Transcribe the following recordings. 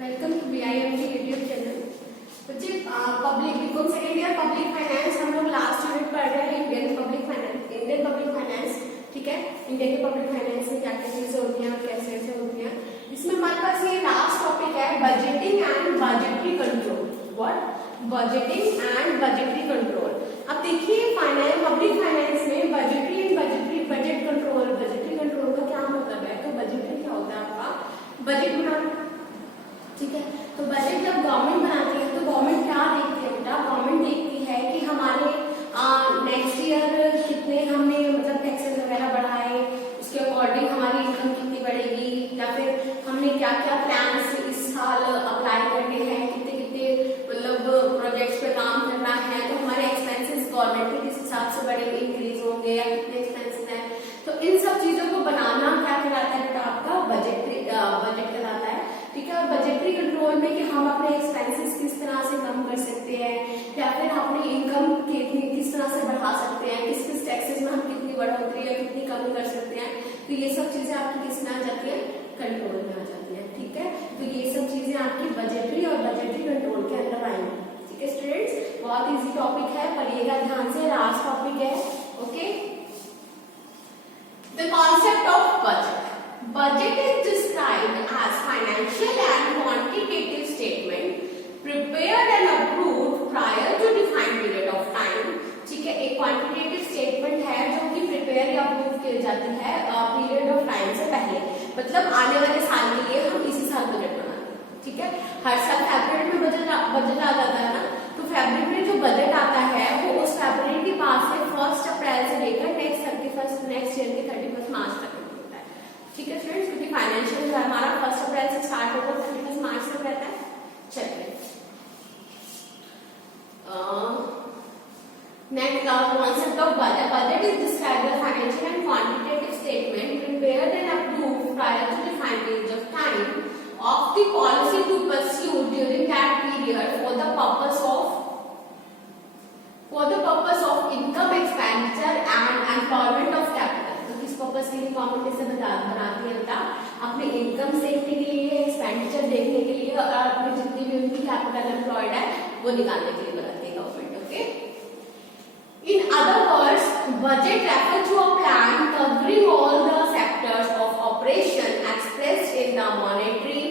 Welcome to BIMG YouTube channel. बच्चे public BCom second year public finance हम लोग last unit पढ़ रहे हैं इंडियन पब्लिक फाइनेंस। ठीक है, इंडिया के पब्लिक फाइनेंस में क्या क्या चीजें होती हैं और कैसे कैसे होती हैं। इसमें हमारे पास ये लास्ट टॉपिक है budgeting and budgetary control. What budgeting and budgetary control. अब देखिए पब्लिक फाइनेंस में बजटरी एंड बजट कंट्रोल का क्या मतलब है। तो बजटरी क्या होता है आपका बजट बनाना। ठीक है, तो बजट जब गवर्नमेंट बनाती है तो गवर्नमेंट क्या देखती है बेटा, गवर्नमेंट देखती है कि हमारे नेक्स्ट ईयर कितने हमने मतलब टैक्सेस वगैरह बढ़ाए, उसके अकॉर्डिंग हमारी इनकम कितनी बढ़ेगी, या फिर हमने क्या क्या प्लान्स इस साल अप्लाई करने हैं, कितने कितने मतलब प्रोजेक्ट्स पे काम करना है, तो हमारे एक्सपेंसेस गवर्नमेंट के किस हिसाब से बढ़ेंगे, इंक्रीज होंगे या कितने एक्सपेंसेस हैं। तो इन सब चीजों को बनाना क्या कहलाता है बेटा, आपका बजट कहलाता है। ठीक है, और बजटरी कंट्रोल में कि हम अपने एक्सपेंसेस किस तरह से कम कर सकते हैं, या फिर अपनी इनकम किस तरह से बढ़ा सकते हैं, किस किस टैक्सेस में हम कितनी बढ़ोतरी या कितनी कमी कर सकते हैं। तो ये सब चीजें आपकी किस में आ जाती है, कंट्रोल में आ जाती है। ठीक है, तो ये सब चीजें आपकी बजटरी और बजटरी कंट्रोल के अंदर आएंगी। ठीक है स्टूडेंट्स, बहुत इजी टॉपिक है, पढ़िएगा ध्यान से, लास्ट टॉपिक है। Okay, the concept of budget. Budget is described as financial and quantitative statement prepared and approved prior to defined period of time. ठीक है, एक क्वांटिटेटिव स्टेटमेंट है जो कि प्रिपेयर या अप्रूव की जाती है पीरियड ऑफ टाइम से पहले, मतलब आने वाले साल के लिए हम इसी साल बजट बनाते हैं। ठीक है, हर साल फरवरी में बजट आ जाता है ना, तो फरवरी में जो बजट आता है वो उस फरवरी के बाद से 1 अप्रैल से लेकर नेक्स्ट ईयर के 31 मार्च तक। ठीक है स्टूडेंट्स, क्योंकि फाइनेंशियल हमारा 1 अप्रैल से स्टार्ट होकर 31 मार्च तक रहता है। चलिए next concept of budget. Budget is described as financial and quantitative statement prepared and approved prior to defined period of time of the policy to pursue during that period for the purpose of income expenditure and employment of capital. Purpose के लिए government इसे बनाती है बेटा, अपने income देखने के लिए, एक्सपेंडिचर देखने के लिए, और अपनी जितनी भी उनकी कैपिटल एम्प्लॉयड है वो निकालने के लिए बनाती है government. Okay, in other words budget refer to a plan covering all the sectors of operation expressed in the monetary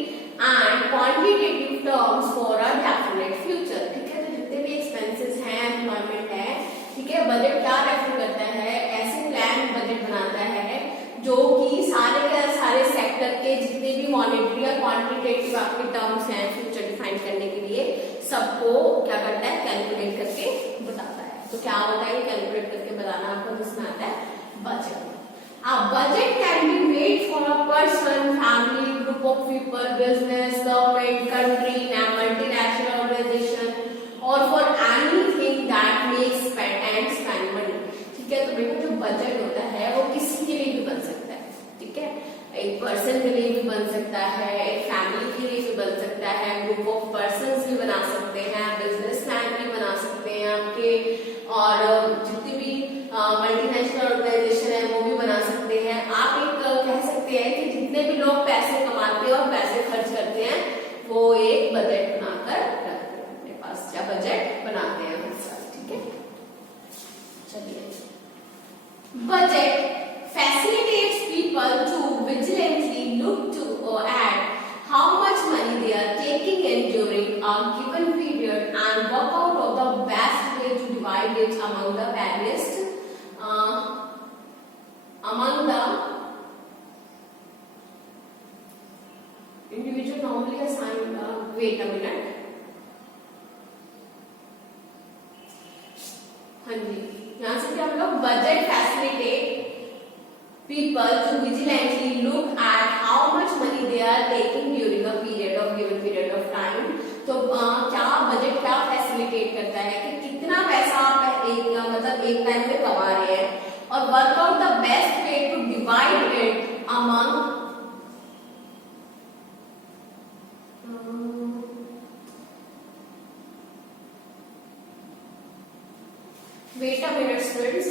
and quantitative terms for a definite future. ठीक है, तो जितने भी एक्सपेंसेस हैं, एम्प्लॉयमेंट है, ठीक है, बजट क्या रेफर करता है, ऐसे प्लान बजट बनाता है जो कि सारे के सारे सेक्टर के जितने भी मॉनेटरी और क्वांटिटेटिव आपके टर्म्स हैं फ्यूचर डिफाइन करने के लिए, सबको क्या करता है, कैलकुलेट करके बताता है। तो क्या होता है, कैलकुलेट करके बताना आपको जिसमें आता है budget. Budget can be made for a person, family, group of people, business, government, country, multinational organisation और for anything that makes spend money. ठीक है, तो बेटा जो बजट होता है वो किसी के लिए भी बन सकता है। ठीक है, एक पर्सन के लिए भी बन सकता है, एक फैमिली के लिए भी बन सकता है, ग्रुप ऑफ पर्संस भी बना सकते हैं, बिजनेसमैन भी बना सकते हैं आपके, और जितनी भी मल्टीनेशनल ऑर्गेनाइजेशन है वो भी बना सकते हैं। आप एक कह सकते हैं कि जितने भी लोग पैसे कमाते हैं और पैसे खर्च करते हैं वो एक बजट बनाकर रखते हैं अपने पास, या बजट बनाते हैं हर साल। ठीक है, चलिए, budget facilitates people to vigilantly look to at how much money they are taking in during a given period and work out of the best way to divide it among the various among the individual normally assigned wait a minute। हाँ जी, यहाँ से हम लोग budget facilitate people to vigilantly look at how much money they are taking during a given period of time. तो क्या budget क्या facilitate करता है कि कितना पैसा आप एक टाइम में कमा रहे हैं, और work out the best way to divide it among wait a minute students,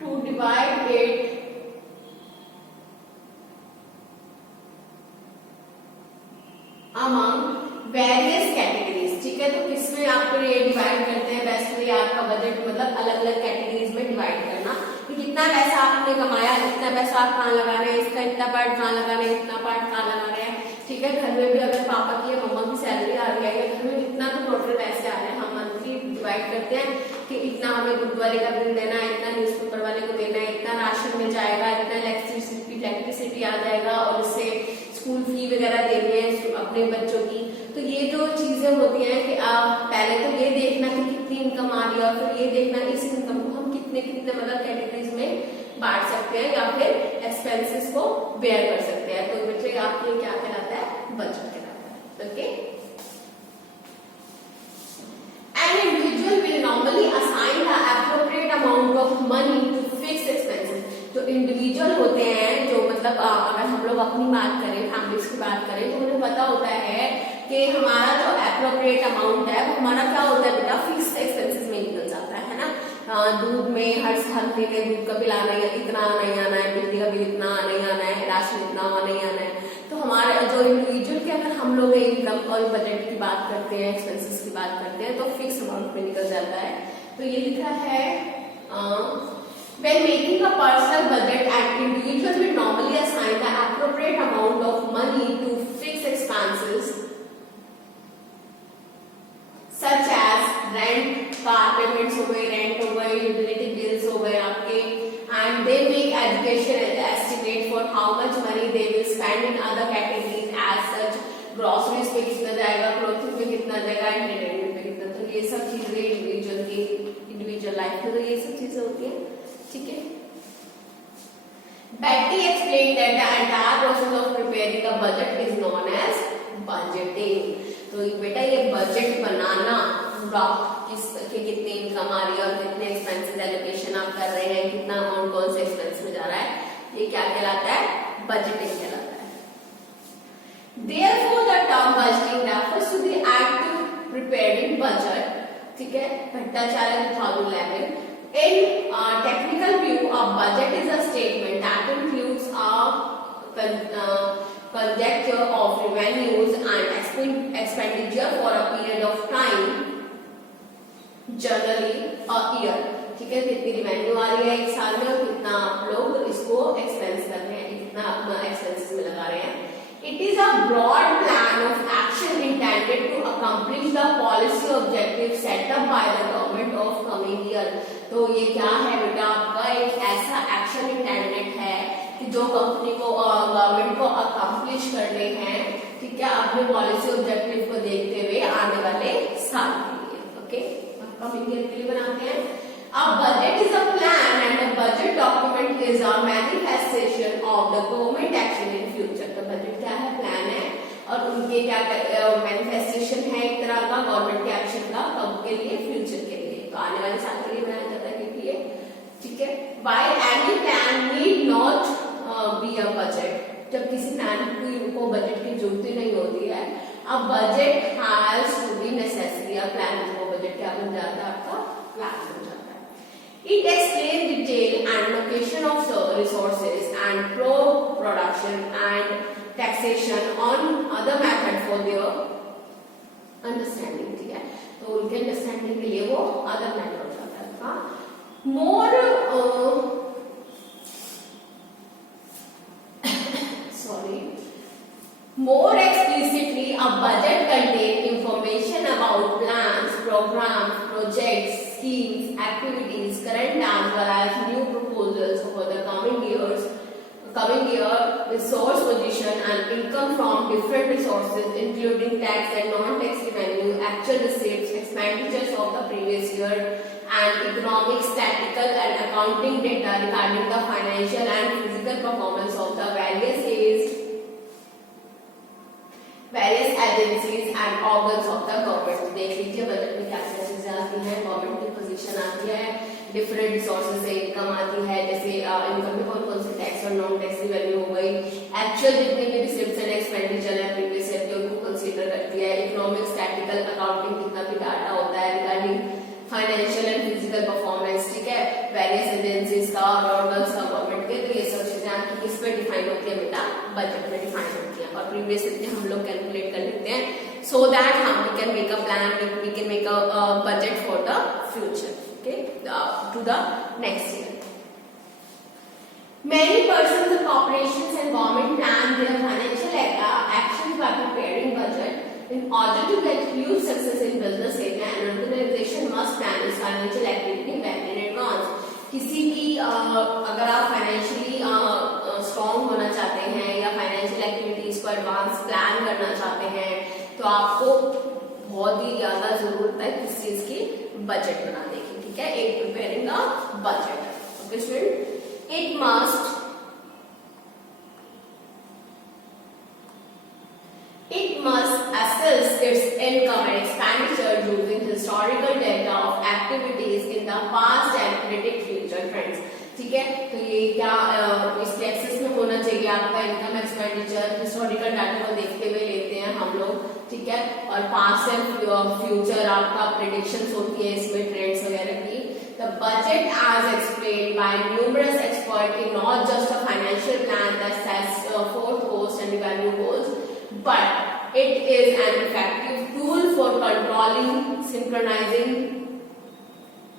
to मतलब अलग अलग कैटेगरीज में डिवाइड करना कि कितना पैसा आपने कमाया, इतना पैसा आप कहाँ लगा रहे हैं, इसका इतना पार्ट कहाँ लगा रहे हैं, इतना पार्ट कहाँ लगा रहे हैं। ठीक है, घर में भी अगर पापा की या मम्मा की सैलरी आ रही है या घर में इतना तो टोटल पैसे आ रहे हैं, हम मंथली डिवाइड करते हैं कि इतना हमें दूध वाले का बिल देना है, इतना न्यूज़पेपर वाले को देना है, इतना राशन में जाएगा, इतना इलेक्ट्रिसिटी आ जाएगा और इससे स्कूल फी वगैरह देनी है अपने बच्चों की। तो ये जो चीजें होती हैं कि पहले तो ये देखना कि कितनी इनकम आ रही है और फिर ये देखना इस इनकम को हम कितने कितने मतलब कैटेगरीज में बांट सकते हैं या फिर एक्सपेंसेस को बेयर कर सकते हैं। तो बच्चे आपके क्या कहलाता है, बजट कहलाता है। Okay, an individual will normally assign the appropriate amount of money to fixed expenses। जो इंडिविजुअल होते हैं, जो मतलब अगर हम लोग अपनी बात करें, फैमिलीज की बात करें, तो उन्हें पता होता है कि हमारा जो एप्रोप्रिएट अमाउंट है वो हमारा क्या होता है बेटा, फिक्स एक्सपेंसेस में निकल जाता है ना। दूध में हर महीने दूध का बिल आना है, इतना नहीं आना है, बिजली का बिल इतना नहीं आना है, राशन इतना नहीं आना है। तो हमारे जो इंडिविजुअल के अगर हम लोग इनकम और बजट की बात करते हैं, एक्सपेंसेस की बात करते हैं, तो फिक्स अमाउंट में निकल जाता है। तो ये लिखा है when making a personal budget, an individual will normally assign the appropriate amount of money to fixed expenses such as rent, car payments हो गए, रेंट हो गए, यूटिलिटी बिल्स हो गए आपके, and they make education estimate for how much money they will spend in other categories as such, groceries पे कितना जाएगा, क्लोथिंग पे कितना जाएगा, एंटरटेनमेंट पे कितना। तो ये सब चीजें इंडिविजुअल लाइफ में तो ये सब चीजें होती है। ठीक है, Betty explained that the entire process of preparing a budget is known as budgeting। तो बेटा ये बजट बनाना पूरा, किसके कितनी इनकम आ रही है और कितने एक्सपेंसेस एलोकेशन आप कर रहे हैं, कितना अमाउंट कौन से एक्सपेंस में जा रहा है, ये क्या कहलाता है, बजटिंग कहलाता है। Therefore the term budgeting refers to the act of preparing budget। ठीक है, Bhattacharya 2011। In technical view, a budget is a statement that includes a conjecture of revenues and expenditure for a period of time, generally a year। ठीक है, कितनी revenue आ रही है एक साल में और कितना आप लोग इसको एक्सपेंस कर रहे हैं, कितना एक्सपेंसेस में लगा रहे हैं। It is a broad plan of action intended to accomplish the policy objectives set up by the government of coming year। तो ये क्या है बेटा, आपका एक ऐसा एक्शन इंटेंडेड है कि जो कंपनी को गवर्नमेंट को अकम्प्लिश करने हैं, ठीक है, अपने पॉलिसी ऑब्जेक्टिव को देखते हुए आने वाले साल के लिए। ओके, कमिंग ईयर के लिए बनाते हैं। A budget is a plan and a budget document is a manifestation of the government action in future। तो बजट क्या है, प्लान है और उनके क्या मैनिफेस्टेशन है एक तरह का गवर्नमेंट के एक्शन का, कब के लिए, फ्यूचर के लिए, तो आने वाले साल के लिए बनाया जाता है क्योंकि ये। ठीक है, while any plan need not be a budget। जब किसी प्लान को बजट की जरूरत नहीं होती है, अब budget has to be necessary। अब प्लान को बजट क्या बन जाता है, आपका प्लान बन जाता है। It explains detail and location of resources and production and taxation on other method for their understanding। ठीक है, तो उनके अंडरस्टैंडिंग के लिए वो अदर मेथड हो जाता है का more more explicitly, a budget contains information about plans, programs, projects, schemes, activities, current as well as new proposals for the coming year, resource position and income from different resources including tax and non-tax revenue, actual receipts, expenditures of the previous year, and economic, statistical and accounting data regarding the financial and physical performance of the various agencies and organs of the government. देख लीजिए budget में क्या क्या चीजें आती हैं, government की position आती है, डिफरेंट रिसोर्सेज से इनकम आती है, जैसे इनकम में कौन कौन से टैक्स और नॉन टैक्स वैल्यू हो गई, एक्चुअल जितने भी रिसिप्ट्स एंड एक्सपेंडिचर है प्रीवियस ईयर के उनको कंसीडर करती है, इकोनॉमिक, स्टैटिस्टिकल, अकाउंटिंग कितना भी डाटा होता है regarding financial and physical performance. ठीक है, वेरियस एजेंसीज का और ऑर्गन्स का गवर्नमेंट के, तो ये सब चीजें आपकी किस पे डिफाइन होती है बेटा, बजट में डिफाइन होती है। और प्रीवियस ईयर हम लोग कैलकुलेट कर लेते हैं सो दैट हम we can make a plan, we can make a budget for the future. Okay, to the next year. Many persons and corporations and government plan their financial actions by preparing budget. In order to get huge success in business area, an organization must plan its financial activity well in advance. किसी भी अगर आप financially strong होना चाहते हैं या financial activities को advance plan करना चाहते हैं तो आपको बहुत ही ज्यादा जरूरत है किस चीज की, बजट बनाने की, ठीक है, एक preparing a budget. Okay student, it must assess its income and expenditure using historical data of activities in the past and predict future trends. ठीक है, तो ये क्या इसके एक्सेस में होना चाहिए आपका इनकम एक्सपेंडिचर, हिस्टोरिकल डाटा को देखते हुए लेते हैं हम लोग, ठीक है, और पास्ट एंड फ्यूचर आपका प्रेडिक्शंस होती है इसमें ट्रेंड्स वगैरह की. The budget as explained by numerous experts is not just a financial plan that sets forth cost and revenue goals, but it is an effective tool for controlling, synchronizing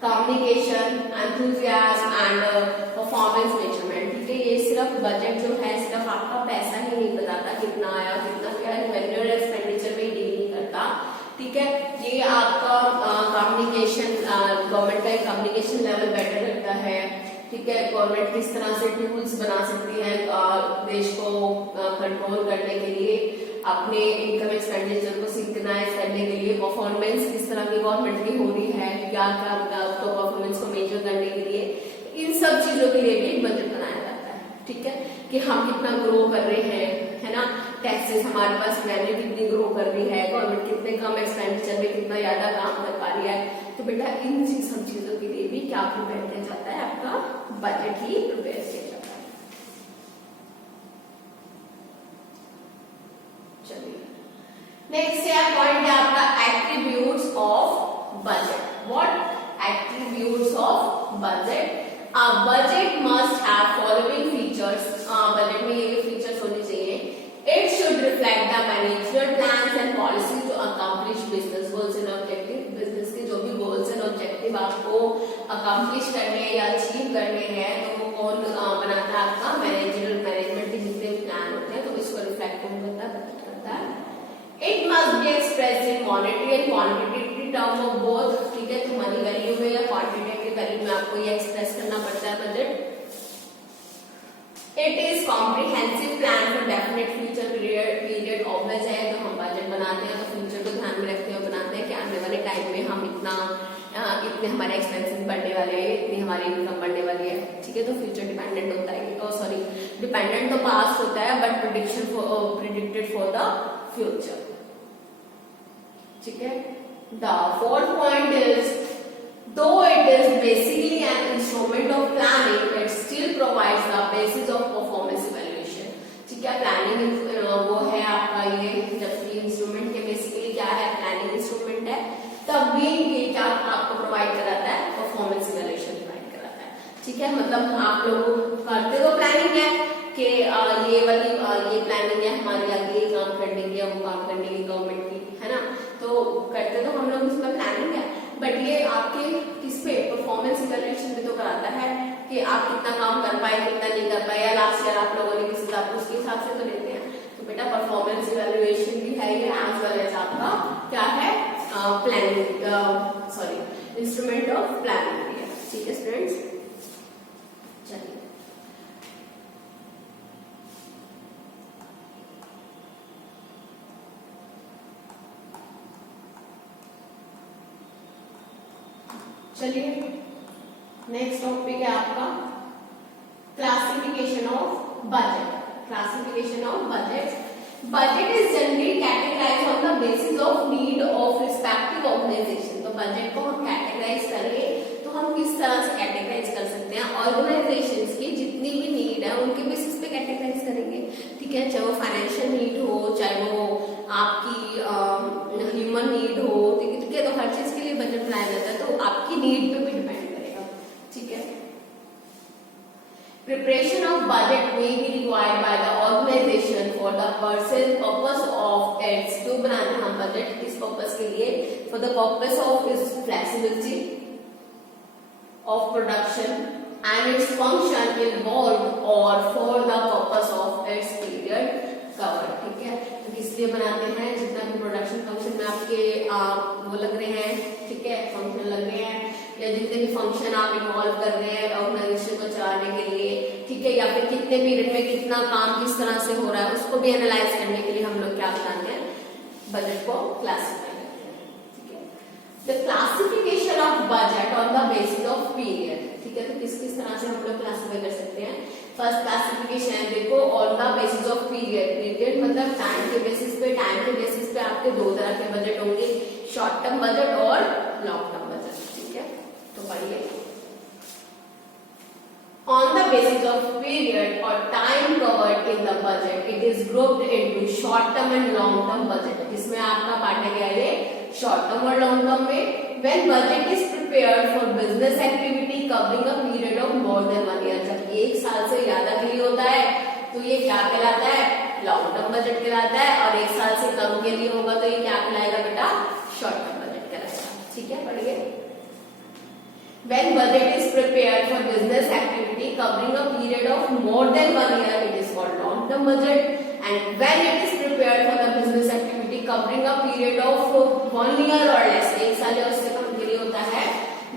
communication, enthusiasm and performance measurement. ठीक है, ये सिर्फ budget जो है सिर्फ आपका पैसा ही नहीं बताता कितना आया कितना गया, रेवेन्यू एक्सपेंडिचर में डील नहीं करता. ठीक है, ये आपका कम्युनिकेशन, गवर्नमेंट का कम्युनिकेशन लेवल बेटर करता है. ठीक है, गवर्नमेंट किस तरह से टूल्स बना सकती है देश को कंट्रोल करने के लिए, अपने इनकम एक्सपेंडिचर को सिंक्रोनाइज करने के लिए, परफॉर्मेंस किस तरह की गवर्नमेंट की हो रही है, क्या क्या उसको परफॉर्मेंस को मेजर करने के लिए, इन सब चीजों के लिए भी बजट बनाया जाता है. ठीक है, कि हम कितना ग्रो कर रहे हैं, है ना, टैक्सेस हमारे पास रेवेन्यू कितनी ग्रो कर रही है, गवर्नमेंट कितने कम एक्सपेंडिचर में कितना ज्यादा काम कर पा रही है. तो बेटा इन सब चीजों के लिए भी क्या प्रिपेयर किया जाता है, आपका बजट ही प्रिपेयर किया जाता है. चलिए नेक्स्ट पॉइंट है आपका attributes of budget. What attributes of budget? A budget must have following features. Budget में ये फीचर्स होने चाहिए. It should reflect the managerial plans and policies to accomplish business goals and objectives. Business के जो भी goals and objective आपको accomplish करने या अचीव करने हैं तो वो कौन बनाता है, आपका मैनेजरियल, मैनेजमेंट के जितने प्लान होते हैं तो इसको रिफ्लेक्ट कौन करता है, बजट करता है. It must be expressed in monetary and quantitative terms of both. ठीक है, तो मनी वैल्यू में या क्वांटिटेटिव वैल्यू में आपको ये एक्सप्रेस करना पड़ता है budget. It is comprehensive plan for definite future period. Obvious है, तो हम बजट बनाते हैं तो फ्यूचर को ध्यान में रखते हुए बनाते हैं कि आने वाले टाइम में हम इतने हमारे एक्सपेंसेस बढ़ने वाले हैं, इतनी हमारी इनकम बढ़ने वाली है. ठीक है, तो फ्यूचर डिपेंडेंट होता है, सॉरी डिपेंडेंट तो पास्ट होता है but predicted for the future. ठीक है, the fourth point is though it is basically an instrument of planning, it still provides the basis of performance evaluation. ठीक है, प्लानिंग वो है आपका ये, जबकि इंस्ट्रूमेंट के बेसिकली क्या है, प्लानिंग इंस्ट्रूमेंट है, तब भी ये क्या आपको प्रोवाइड कराता है, परफॉर्मेंस इवैल्यूएशन प्रोवाइड कराता है. ठीक है, मतलब आप लोग करते तो प्लानिंग है कि ये वाली ये प्लानिंग है हमारी, आगे ये काम करने की या वो काम करने की गवर्नमेंट की, है ना, तो करते तो हम लोग इसमें प्लानिंग है, बट ये आपके किस पे, परफॉर्मेंस इवैल्यूएशन पे तो कराता है कि आप कितना काम कर पाए कितना नहीं कर पाए, या लास्ट ईयर आप लोगों ने किस हिसाब से उसके हिसाब से तो लेते हैं. तो बेटा परफॉर्मेंस इवैल्यूएशन भी है ये, एज वेल एज आपका क्या है, planning, sorry instrument of planning भी है. ठीक है स्टूडेंट्स, चलिए चलिए नेक्स्ट टॉपिक है आपका classification of budget. Classification of budget. Budget is generally categorised on the basis of need of respective organisation. तो बजट को हम कैटेगराइज करेंगे तो हम किस तरह से कैटेगराइज कर सकते हैं, ऑर्गेनाइजेशंस की जितनी भी नीड है उनके बेसिस पे कैटेगराइज करेंगे. ठीक है, चाहे वो फाइनेंशियल नीड हो, चाहे वो आपकी ह्यूमन नीड हो, ठीक है, तो हर चीज के लिए बजट बनाया जाता है, तो आपकी नीड पे भी डिपेंड करेगा. ठीक है, preparation of budget may be required by the organization for the purpose of its. क्यों बनाते हैं हम बजट, किस पर्पस के लिए, for the purpose of its flexibility, of production and its function involved or for the purpose of its period covered. ठीक है, तो इसलिए बनाते हैं जितना भी प्रोडक्शन फंक्शन में आपके वो लग रहे हैं, ठीक है, फंक्शन लग रहे हैं, या जितने भी फंक्शन आप इन्वॉल्व कर रहे हैं ऑर्गेनाइजेशन को चलाने के लिए, ठीक है, या फिर कितने पीरियड में कितना काम किस तरह से हो रहा है, उसको भी एनालाइज करने के लिए हम लोग क्या बनाते हैं, बजट को क्लासिफाई करते हैं. ठीक है, the classification of budget on the basis of period. ठीक है, तो किस किस तरह से हम लोग क्लासिफाई कर सकते हैं. फर्स्ट क्लासिफिकेशन देखो, on the basis of period. Period मतलब टाइम के बेसिस पे. टाइम के बेसिस पे आपके दो तरह के बजट होंगे, शॉर्ट टर्म बजट और लॉन्ग टर्म बजट. ठीक है, तो पढ़िए. On the basis of period or time covered in the budget, it is grouped into short term and long term budget. इसमें आपका बांटा गया है शॉर्ट टर्म और लॉन्ग टर्म में. When budget is prepared for business activity covering a period of more than 1 year, जब एक साल से ज्यादा के लिए होता है तो ये क्या कहलाता है, लॉन्ग टर्म बजट कहलाता है. और एक साल से कम के लिए होगा तो ये क्या कहलाएगा बेटा, शॉर्ट टर्म बजट कहलाएगा. ठीक है, पढ़िए. When budget is prepared for business activity covering a period of more than 1 year, it is called long-term budget. And when it is prepared for the business activity covering a period of 1 year or less, एक साल या उससे कम के लिए होता है,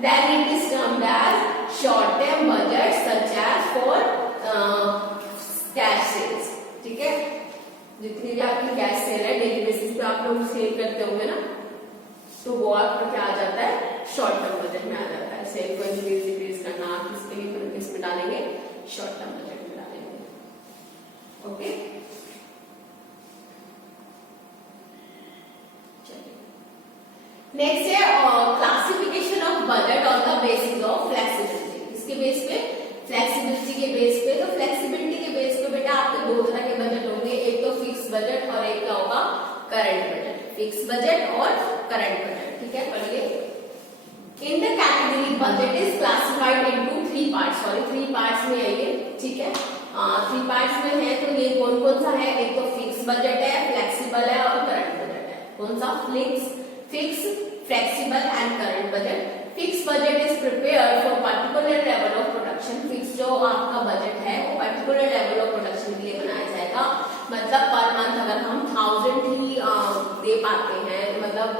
then it is termed as short-term budget, such as for cash sales. ठीक है, जितनी भी आपकी कैश सेल है डेली बेसिस पे आप लोग सेल करते होंगे ना, तो वो आपका क्या आ जाता है, शॉर्ट टर्म बजट में आ जाता है. सेल को इंक्रीज डिक्रीज करना आप किसके लिए किसमें डालेंगे, शॉर्ट टर्म बजट में डालेंगे. ओके, चलिए नेक्स्ट है classification of budget on the basis of flexibility. इसके बेस पे, फ्लेक्सिबिलिटी के बेस पे. तो फ्लेक्सिबिलिटी के बेस पे बेटा आपके दो तरह के बजट होंगे, एक तो फिक्स बजट और एक क्या होगा, करंट बजट. फिक्स बजट और करंट बजट. ठीक है, पढ़िए. In the category budget is classified into 3 parts. Sorry 3 parts में है ये. ठीक है, 3 पार्ट्स में है. तो ये कौन कौन सा है, एक तो फिक्स बजट है, फ्लेक्सिबल है और करंट बजट है. कौन सा, fix, flexible and current budget. Fix budget is prepared for particular level of production. Fix जो आपका बजट है वो पर्टिकुलर लेवल ऑफ प्रोडक्शन के लिए बनाया जाएगा. मतलब पर मंथ अगर हम 1000 ही दे पाते हैं, मतलब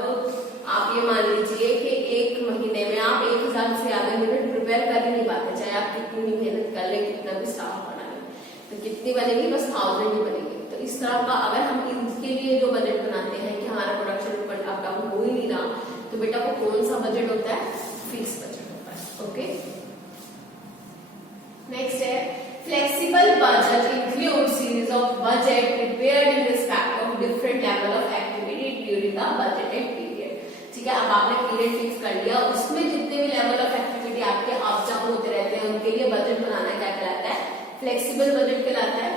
आप ये मान लीजिए कि एक महीने में आप 1000 से ज्यादा यूनिट प्रिपेयर कर ही नहीं पाते, चाहे आप कितनी भी मेहनत कर लें, कितना भी स्टाफ बना लें, तो कितनी बनेगी, बस 1000 ही बनेगी. तो इस तरह का अगर हम इसके लिए जो बजट बनाते हैं कि हमारा प्रोडक्शन अप डाउन हो ही नहीं रहा, तो बेटा वो कौन सा बजट होता है, फिक्स बजट होता है. ओके, नेक्स्ट है flexible budget. Include series of budget prepared in respect of different level of activity during the budgeted period. ठीक है, अब आपने पीरियड फिक्स कर लिया, उसमें जितने भी लेवल ऑफ एक्टिविटी आपके अप डाउन होते रहते हैं उनके लिए बजट बनाना क्या कहलाता है, फ्लेक्सिबल बजट कहलाता है.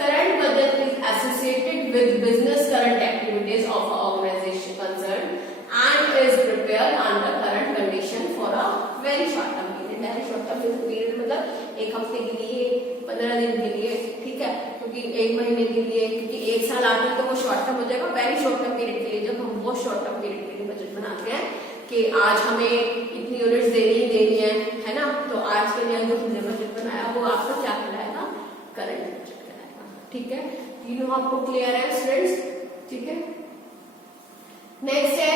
Current budget is associated with business current activities of organisation concern and is prepared under current condition for a very short term period. very short term period मतलब एक हफ्ते के लिए, 15 दिन के लिए. ठीक है, क्योंकि एक महीने के लिए, क्योंकि एक साल आगे तो वो शॉर्ट टर्म हो जाएगा. वेरी शॉर्ट टर्म पीरियड के लिए जब हम वो शॉर्ट टर्म पीरियड के लिए बजट बनाते हैं कि आज हमें इतनी यूनिट्स देनी है ना, तो आज के लिए जो हमने बजट बनाया वो आपका क्या कहलाएगा, करंट बजट कहलाएगा. ठीक है, तीनों आपको क्लियर है स्टूडेंट्स. ठीक है, नेक्स्ट है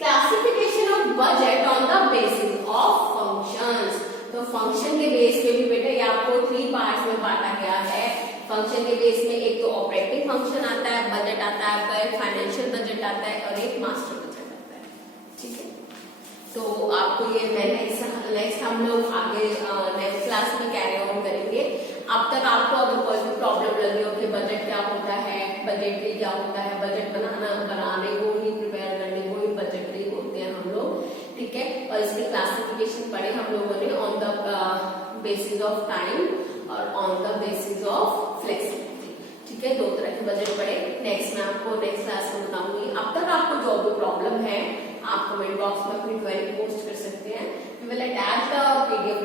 classification of budget on the basis of functions. तो फंक्शन के बेस पे भी बेटा ये आपको 3 पार्ट्स में बांटा गया है. फंक्शन के बेस में एक तो ऑपरेटिंग फंक्शन आता है, बजट आता है आपका, एक फाइनेंशियल बजट आता है और एक मास्टर बजट आता है. ठीक है, तो आपको ये नेक्स्ट हम लोग आगे नेक्स्ट क्लास में कैरी ऑन करेंगे. अब तक आपको अगर कोई भी प्रॉब्लम लगी हो कि बजट क्या होता है, बजटरी क्या होता है, बजट बनाने को ही, प्रिपेयर करने को ही बजटरी होते हैं हम लोग. ठीक है, और इसकी क्लासिफिकेशन पढ़े हम लोगों ने on the basis of time और on the basis of flexibility. ठीक है, दो तरह के बजट पढ़े. नेक्स्ट मैं आपको नेक्स्ट क्लास में बताऊंगी. अब तक आपको जो भी प्रॉब्लम है आप कमेंट बॉक्स में अपनी क्वेरी पोस्ट कर सकते हैं. We will attach the PDF